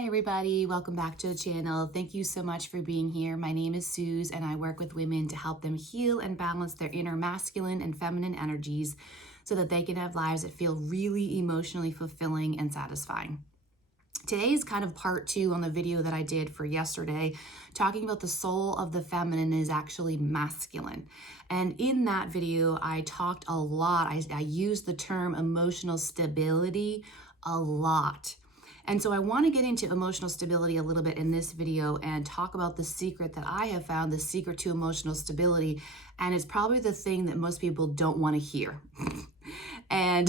Hi everybody, welcome back to the channel. Thank you so much for being here. My name is Suze and I work with women to help them heal and balance their inner masculine and feminine energies so that they can have lives that feel really emotionally fulfilling and satisfying. Today is kind of part 2 on the video that I did for yesterday, talking about the soul of the feminine is actually masculine. And in that video, I talked a lot. I used the term emotional stability a lot. And so I want to get into emotional stability a little bit in this video and talk about the secret that I have found, the secret to emotional stability. And it's probably the thing that most people don't want to hear. And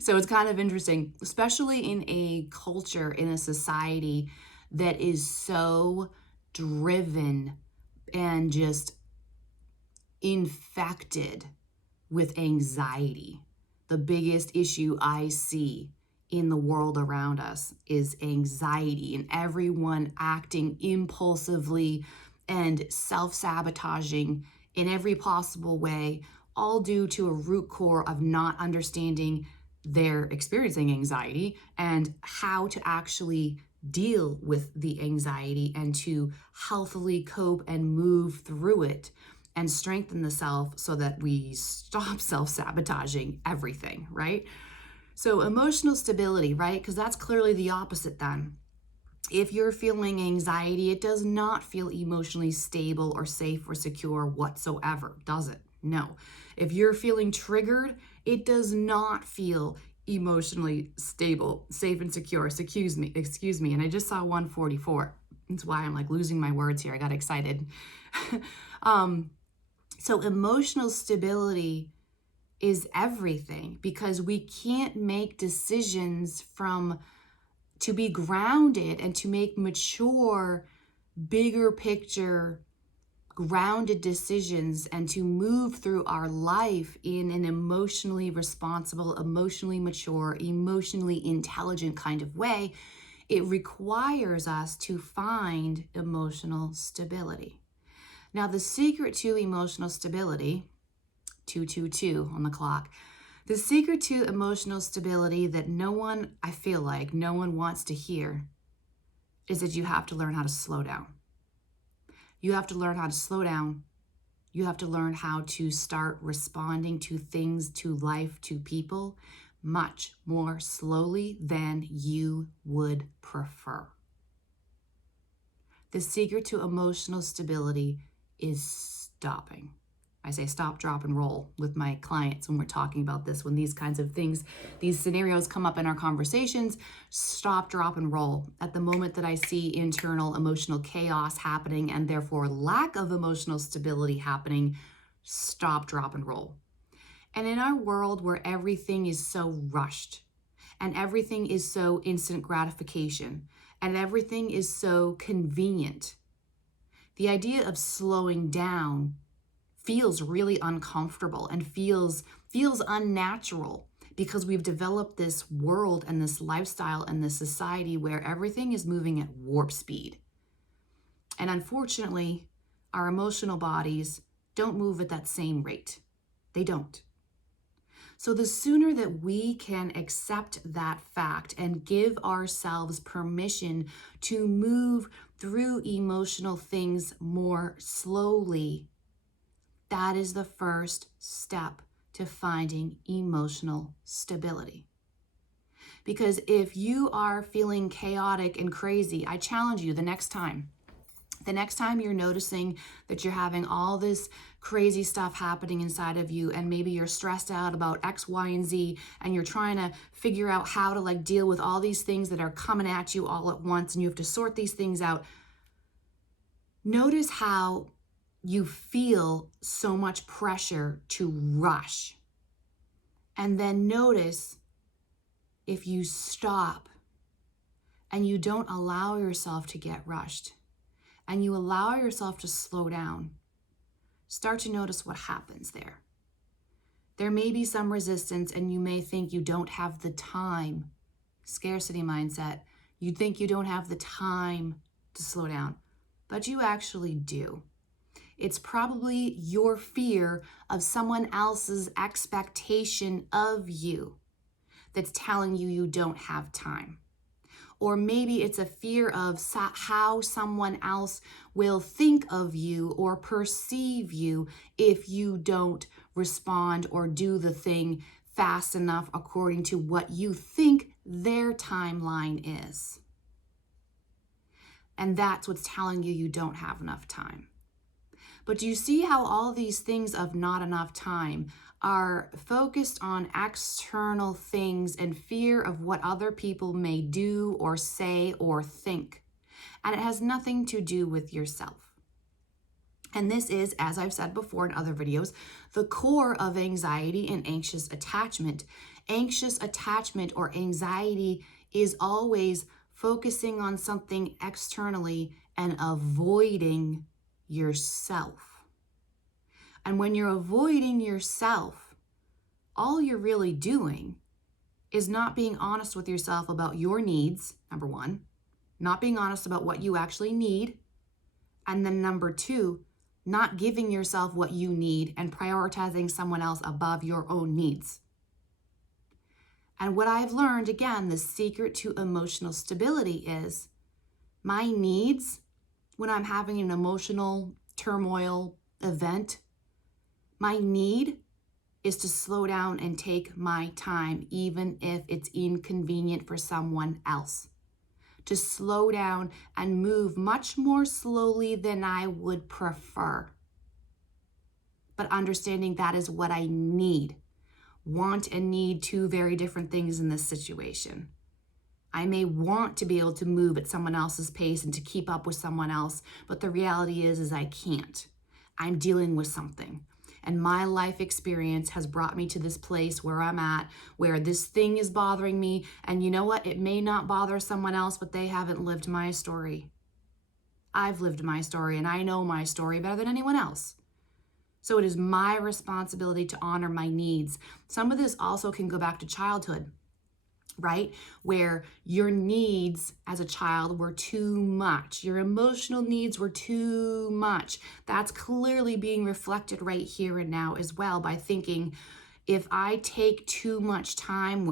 so it's kind of interesting, especially in a culture, in a society that is so driven and just infected with anxiety. The biggest issue I see in the world around us is anxiety, and everyone acting impulsively and self-sabotaging in every possible way, all due to a root core of not understanding they're experiencing anxiety and how to actually deal with the anxiety and to healthily cope and move through it and strengthen the self so that we stop self-sabotaging everything, right? So emotional stability, right? Because that's clearly the opposite then. If you're feeling anxiety, it does not feel emotionally stable or safe or secure whatsoever, does it? No. If you're feeling triggered, it does not feel emotionally stable, safe, and secure. Excuse me. And I just saw 144. That's why I'm like losing my words here. I got excited. So emotional stability is everything, because we can't make decisions to be grounded and to make mature, bigger picture, grounded decisions and to move through our life in an emotionally responsible, emotionally mature, emotionally intelligent kind of way. It requires us to find emotional stability. Now, the secret to emotional stability, 222 on the clock, the secret to emotional stability that I feel like no one wants to hear is that you have to learn how to slow down. You have to learn how to slow down. You have to learn how to start responding to things, to life, to people much more slowly than you would prefer. The secret to emotional stability is stopping. I say stop, drop, and roll with my clients when we're talking about this, when these kinds of things, these scenarios come up in our conversations. Stop, drop, and roll. At the moment that I see internal emotional chaos happening and therefore lack of emotional stability happening, stop, drop, and roll. And in our world where everything is so rushed and everything is so instant gratification and everything is so convenient, the idea of slowing down feels really uncomfortable and feels unnatural, because we've developed this world and this lifestyle and this society where everything is moving at warp speed. And unfortunately, our emotional bodies don't move at that same rate. They don't. So the sooner that we can accept that fact and give ourselves permission to move through emotional things more slowly, that is the first step to finding emotional stability. Because if you are feeling chaotic and crazy, I challenge you the next time you're noticing that you're having all this crazy stuff happening inside of you, and maybe you're stressed out about X, Y, and Z, and you're trying to figure out how to deal with all these things that are coming at you all at once, and you have to sort these things out. Notice how you feel so much pressure to rush. And then notice if you stop and you don't allow yourself to get rushed and you allow yourself to slow down, start to notice what happens there. There may be some resistance and you may think you don't have the time. Scarcity mindset. You think you don't have the time to slow down, but you actually do. It's probably your fear of someone else's expectation of you that's telling you you don't have time. or maybe it's a fear of how someone else will think of you or perceive you if you don't respond or do the thing fast enough according to what you think their timeline is. And that's what's telling you you don't have enough time. But do you see how all these things of not enough time are focused on external things and fear of what other people may do or say or think? And it has nothing to do with yourself. And this is, as I've said before in other videos, the core of anxiety and anxious attachment. Anxious attachment or anxiety is always focusing on something externally and avoiding yourself. And when you're avoiding yourself, all you're really doing is not being honest with yourself about your needs, number one, not being honest about what you actually need, and then number two, not giving yourself what you need and prioritizing someone else above your own needs. And what I've learned, again, the secret to emotional stability is my needs when I'm having an emotional turmoil event, my need is to slow down and take my time, even if it's inconvenient for someone else. To slow down and move much more slowly than I would prefer. But understanding that is what I need. Want and need, two very different things in this situation. I may want to be able to move at someone else's pace and to keep up with someone else, but the reality is I can't. I'm dealing with something. And my life experience has brought me to this place where I'm at, where this thing is bothering me. And you know what? It may not bother someone else, but they haven't lived my story. I've lived my story, and I know my story better than anyone else. So it is my responsibility to honor my needs. Some of this also can go back to childhood, right? Where your needs as a child were too much. Your emotional needs were too much. That's clearly being reflected right here and now as well by thinking, if I take too much time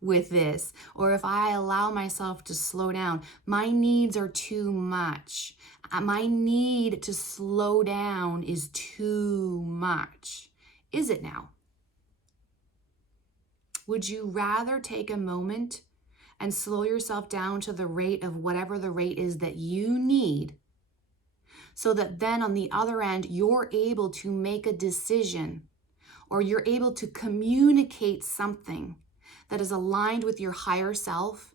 with this, or if I allow myself to slow down, my needs are too much. My need to slow down is too much. Is it now? Would you rather take a moment and slow yourself down to the rate of whatever the rate is that you need, so that then on the other end, you're able to make a decision, or you're able to communicate something that is aligned with your higher self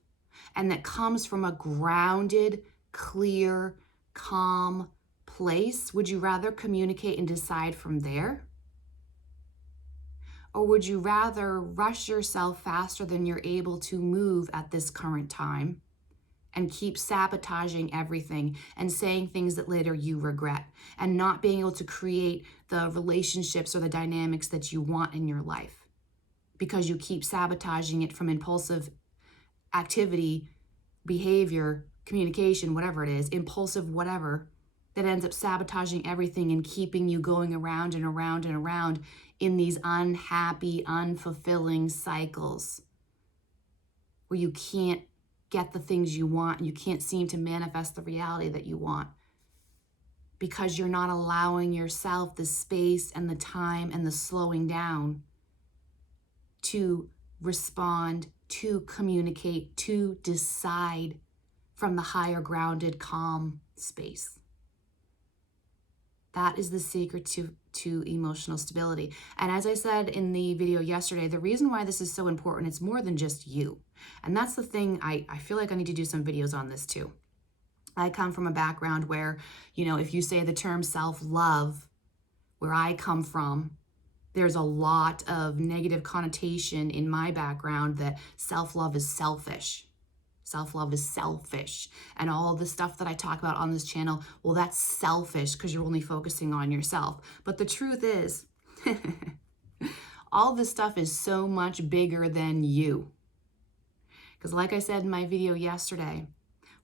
and that comes from a grounded, clear, calm place? Would you rather communicate and decide from there? Or would you rather rush yourself faster than you're able to move at this current time and keep sabotaging everything and saying things that later you regret and not being able to create the relationships or the dynamics that you want in your life because you keep sabotaging it from impulsive activity, behavior, communication, whatever it is, impulsive whatever, that ends up sabotaging everything and keeping you going around and around and around in these unhappy, unfulfilling cycles where you can't get the things you want and you can't seem to manifest the reality that you want because you're not allowing yourself the space and the time and the slowing down to respond, to communicate, to decide from the higher grounded, calm space. That is the secret to emotional stability. And as I said in the video yesterday, the reason why this is so important, it's more than just you. And that's the thing, I feel like I need to do some videos on this too. I come from a background where, if you say the term self-love, where I come from, there's a lot of negative connotation in my background that self-love is selfish. Self-love is selfish. And all the stuff that I talk about on this channel, well, that's selfish because you're only focusing on yourself. But the truth is, all this stuff is so much bigger than you. Because like I said in my video yesterday,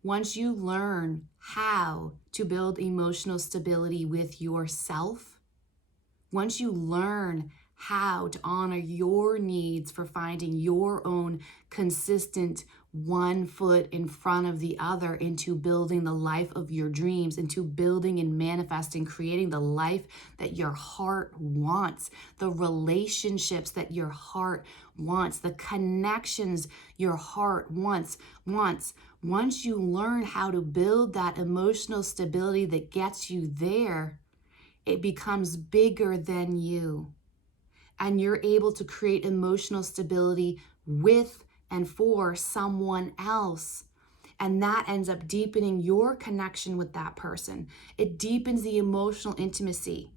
once you learn how to build emotional stability with yourself, once you learn how to honor your needs for finding your own consistent one foot in front of the other into building the life of your dreams, into building and manifesting, creating the life that your heart wants, the relationships that your heart wants, the connections your heart wants. Once you learn how to build that emotional stability that gets you there, it becomes bigger than you. And you're able to create emotional stability with and for someone else. And that ends up deepening your connection with that person. It deepens the emotional intimacy.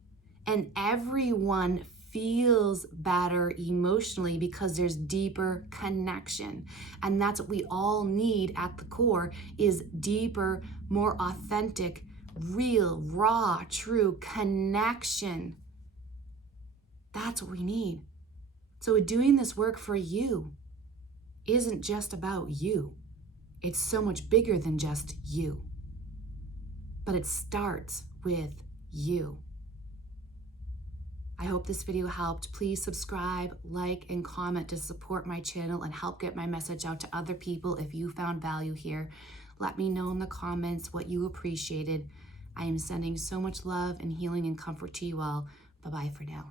And everyone feels better emotionally because there's deeper connection. And that's what we all need at the core, is deeper, more authentic, real, raw, true connection. That's what we need. So doing this work for you isn't just about you. It's so much bigger than just you. But it starts with you. I hope this video helped. Please subscribe, like, and comment to support my channel and help get my message out to other people if you found value here. Let me know in the comments what you appreciated. I am sending so much love and healing and comfort to you all. Bye-bye for now.